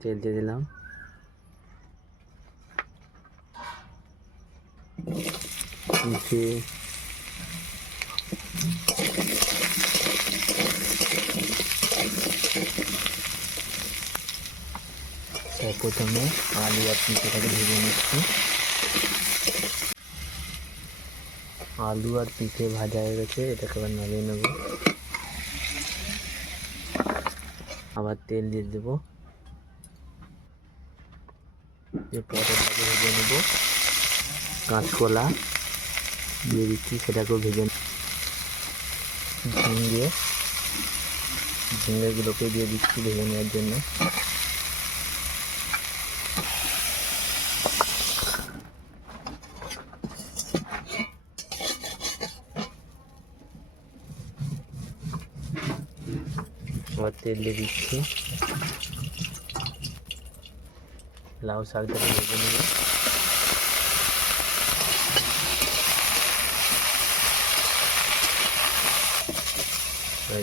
তেল দিয়ে দিলাম। তাই প্রথমে আলু আর পিঁপড়েটাকে ভেজে নিচ্ছি। আলু আর পিঠে ভাজা হয়ে গেছে, এটাকে আবার নামিয়ে নেব। আবার তেল দিয়ে দেবো। যে পটলটাকে ভেজে নেব কাঁচকলা। দিয়ে দিচ্ছি সেটাকেও ভেজে ঝিঙ্গে ঝিঙ্গেগুলোকে দিয়ে দিচ্ছি ভেজে নেওয়ার জন্য। তেল দিয়ে দিচ্ছি। লাউ শাকটাকে ভেজে নেব।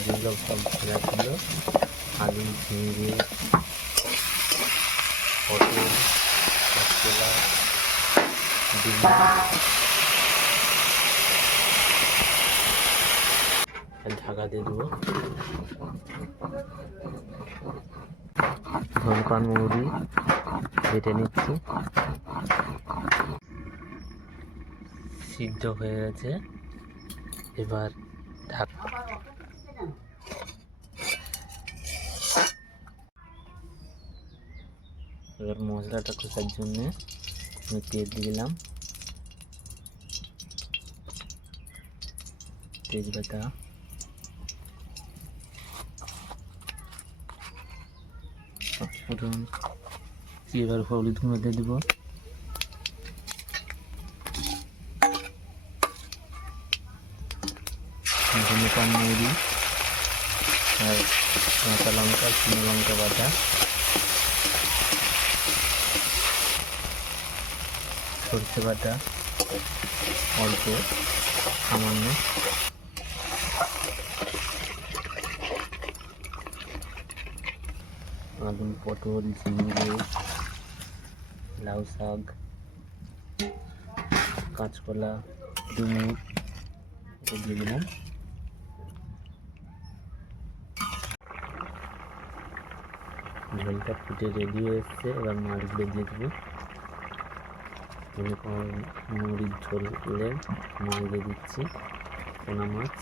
যেগুলো সব ভাজা ছিল। আলু, ঝিঙে, পটল কাঁচকলা ঢাকা দিয়ে দেবো। ধনকান মুড়ি। কেটে নিচ্ছি। সিদ্ধ হয়ে গেছে। এবার ঢাক এবার মশলাটা কষার জন্য আমি তেল দিলাম। তেজপাতা। পাঁচফোড়ন এবার হলুদ গুঁড়ো দিয়ে দেবো। ধনে মুড়ি, আর কাঁচা লঙ্কা, শুকনো লঙ্কা বাটা। সরষে বাটা, অল্প, সামান্য। আলু পটল ঝিঙে লাউ শাক, কাঁচকলা এটা দিয়ে দিলাম। ঝোলটা ফুটে রেডি হয়ে এসছে, এবার মাছগুলো দিয়ে দেবো। মুড়ির ঝোলে মাছ দিয়ে দিচ্ছি, পোনা মাছ।